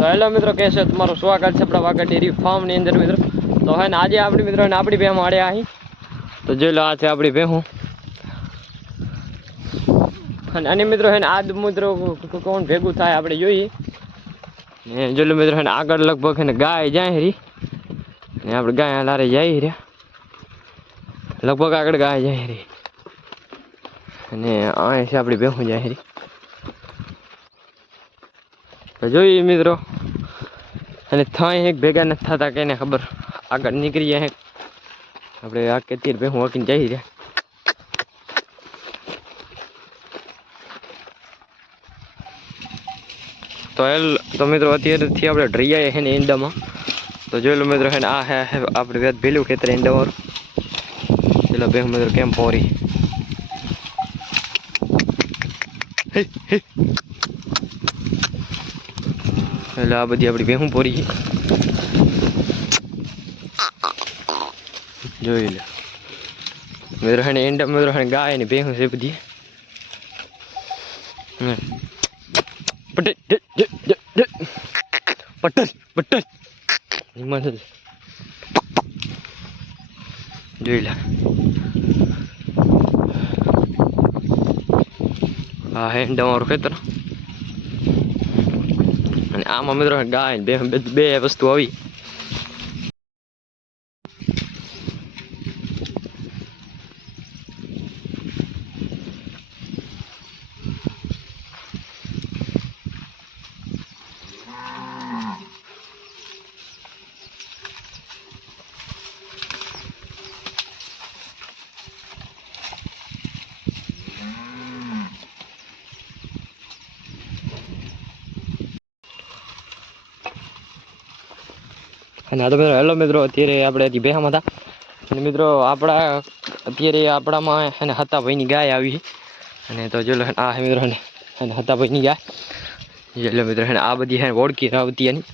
તો હેલો મિત્રો, કે છે તમારું સ્વાગત છે આપણા વાગડ ડેરી ફાર્મની અંદર મિત્રો. તો હે ને આજે આપણી મિત્રો આપણી ભેહું આડ્યા અહીં. તો જોઈ લો, આ છે આપણી ભેહું. અને મિત્રો હે ને આજ મિત્રો કોણ ભેગું થાય આપણે જોઈએ. ને જોઈ લો મિત્રો, હે ને આગળ લગભગ હે ને ગાય જાય રહી ને આપણે ગાય લારે જઈ રહ્યા. લગભગ આગળ ગાય જાય રહી અને અહીં છે આપણી ભેહું જાય રહી. તો જોઈએ મિત્રો, અને થાય એક ભેગા નથી થતા કઈને ખબર. આગળ નીકળી જાય આપણે આ કે તીર ભેહું વાંકીને જઈ રહ્યા. તો મિત્રો અત્યારેથી આપણે ડરી આવ્યા છે ને ઈંડામાં. તો જોઈ લો મિત્રો, હે ને આ હે આપણે વેત ભેલું ખેતર ઈંડાવાળું. પેલો ભેહું મિત્રો કેમ પોરી એટલે આ બધી આપણી ભેહું પોરી છે. જોઈ લે મિત્રો, હે ને ઈંડા મિત્રો હે ગાય ને ભેહું છે બધી. પટેલ પટેલ જોઈ લે. હા હે તમારું ખેતર. અને આમાં મિત્રો ગાય બે વસ્તુ આવી. અને આ તો મિત્રો હેલો મિત્રો, અત્યારે આપણે હજી ભેહામાં હતા. અને મિત્રો આપણામાં એને હતા ભાઈની ગાય આવી. અને તો જો આ મિત્રો એને હતા ભાઈની ગાય. એટલે મિત્રો આ બધી હે ઓળખી રાવતી એની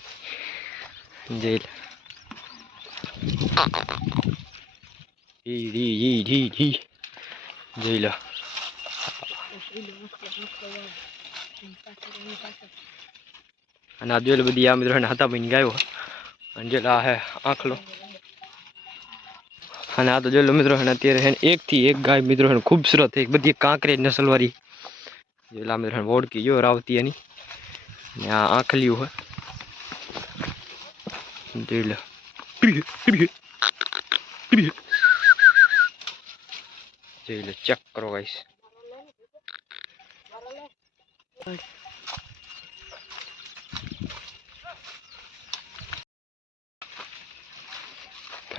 જઈ જોઈ લો. અને આ જોઈ લો બધી આ મિત્રો હતા ભાઈની ગાયો. અને જે આ હે આંખલો. અને આ તો જોઈ લો મિત્રો, અત્યારે એક થી એક ગાય મિત્રો ખૂબસૂરત એક બધી કાંકરેજ નસલવાળી. જેલા મિત્રો ઓળખી જો રાવતી એની. ને આ આંખલિયું હોય જોઈ લો. જોઈ લો, ચેક કરો ગાઈસ.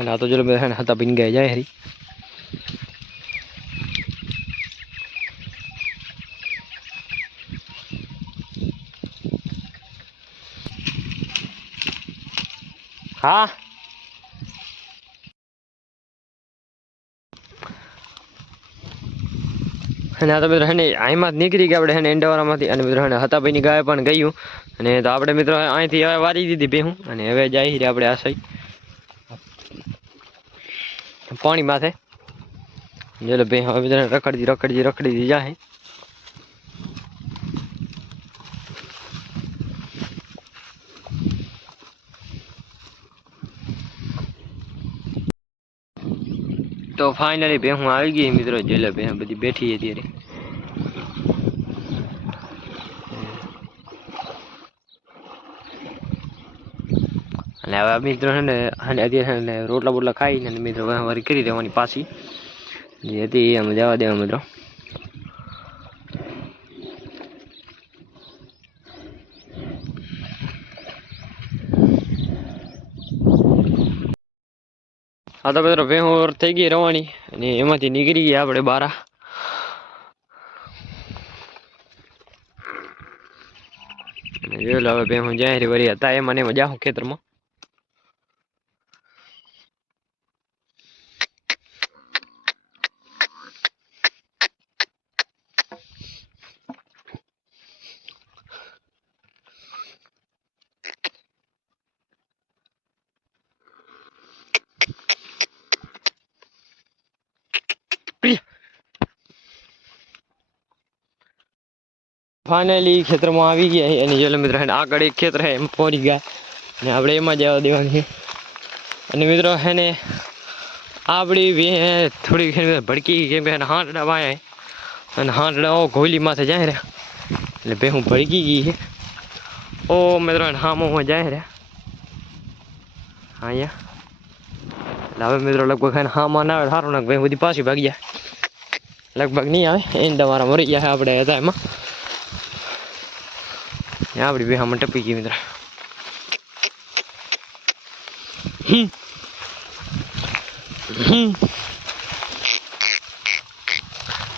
અને આ તો જો હતા બિન ગયા જાય હરી. હા અને આ તો મિત્રો અહીંમાં જ નીકળી ગયા આપણે એંડાવાળામાંથી. અને મિત્રો હતા ભાઈની ગાય પણ ગયું. અને તો આપણે મિત્રો અહીંથી હવે વારી દીધી ભેહું. અને હવે જાય આપણે આ સાઈડ પાણી માથે. એટલે ભે હવે રખડતી જાય. તો ફાઇનલી ભેહું આવી ગઈ મિત્રો. જેલે ભેહું બધી બેઠી અત્યારે. અને હવે મિત્રો છે ને અત્યારે રોટલા બોટલા ખાઈ મિત્રો વારી કરી દેવાની પાછી જે હતી એમ જવા દેવા મિત્રો. હા તો મિત્રો ભેહું થઈ ગઈ રવાની. અને એમાંથી નીકળી ગયા આપણે બારા. જોઈ લો હવે ભેહું જાય વળી હતા એ મને મજા હું ખેતરમાં. ફાઇનલી ખેતરમાં આવી ગયા છે અને જો મિત્રો આગળ એક ખેતર છે એમ પોરી ગયા અને આપણે એમાં જવા દેવાની છે અને મિત્રો હે ને આપણી થોડી ભડકી કેમ કે હાંડડા વાયા અને હાંડડા ઘોલી માથે જાય રહ્યા એટલે ભેહું ભડકી ગઈ છે ઓ મિત્રો હામો જાય રહ્યા અહીંયા એટલે હવે મિત્રો લગભગ હામાં ના આવે સારું નાખ ભાઈ બધી પાછી ભાગી જાય લગભગ નહીં આવે એને તમારા મરી ગયા આપણે હતા એમાં આપણી બેહામાં ટપી ગઈ મિત્રો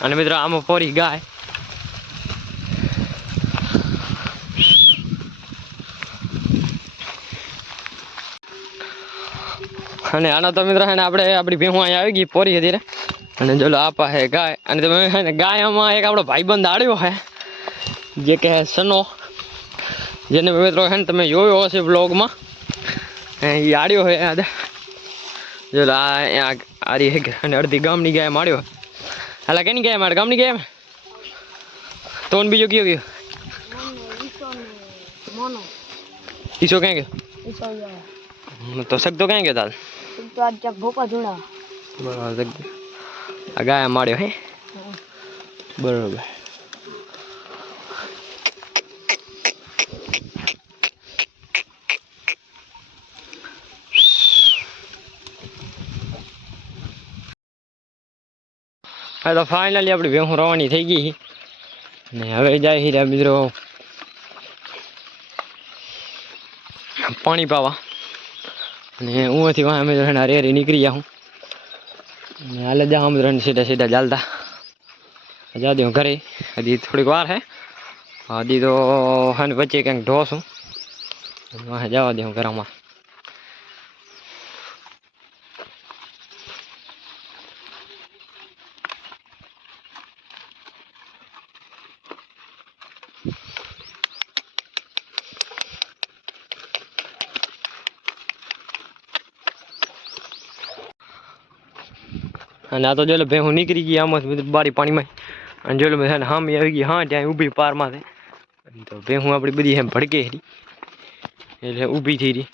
અને મિત્રો આમાં પોરી ગાય અને આના તો મિત્રો આપણે આપણી ભેહું અહીંયા આવી ગઈ પોરી હતી રે અને જો આપા હે ગાય અને તમે હે ને ગાયમાં એક આપણો ભાઈબંધ આડ્યો હે જે કે સનો જેને મિત્રો હે ને તમે જોયો હશે બ્લોગમાં એ આડ્યો હે યાદ જો આરી હે અને અડધી ગામની ગાય માર્યો હાલા કેની ગાય મારે ગામની ગાય તો બીજો કયો ગયો ઈસો ક્યાં ગયો તો શકતો ક્યાં ગયો તાલ તો આજ ભોપા જોડા બરાબર આ ગાય માર્યો હે બરોબર હા તો ફાઇનલી આપણી ભેહું રવાની થઈ ગઈ ને હવે જાય હીરા મિત્રો પાણી પાવા અને ઉંથી વાહ અમે રેરી નીકળી જાઉં ને હાલે જા અમે સીધા સીધા ચાલતા જા દઉં ઘરે હજી થોડીક વાર હે હજી તો હા વચ્ચે ક્યાંક ઢોસું વાહ જવા દઉં ઘરમાં અને આ તો જો ભેહું નીકળી ગઈ આમાં બારી પાણીમાં અને જો હામી આવી ગઈ હા ત્યાં ઊભી પારમાં તો ભેહું આપણી બધી એમ ભડકે રહી એટલે ઊભી થઈ રહી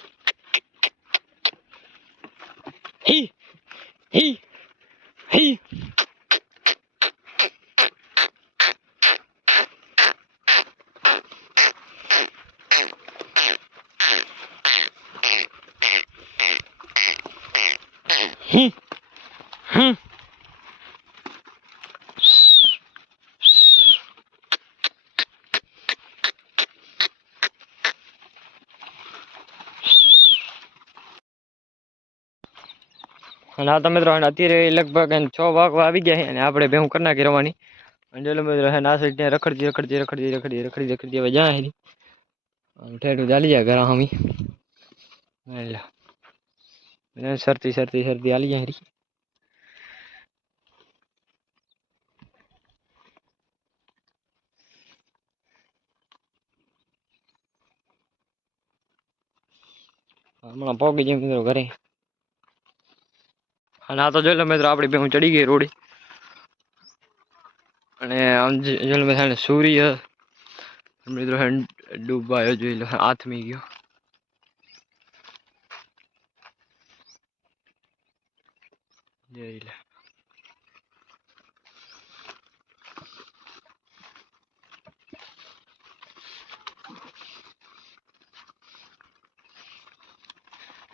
હી હી હી હી હમ અને આ તો મિત્રો અત્યારે લગભગ 6 વાગવા આવી ગયા છે અને આપણે ભેહું કરી નાખી રવાની અને જો મિત્રો આ સાઈડ ત્યાં રખડતી હવે જાય ઠેઠું ચાલી જાય ઘર હમી સરતી હાલી જાય હમણાં પોગી જાય મિત્રો ઘરે અને આ તો જોઈ લો મિત્રો આપણી ભેહું ચડી ગઈ રોડી અને આમ જોઈ લો સૂર્ય મિત્રો ડૂબાયો જોઈ લો આથમી ગયો જોઈ લો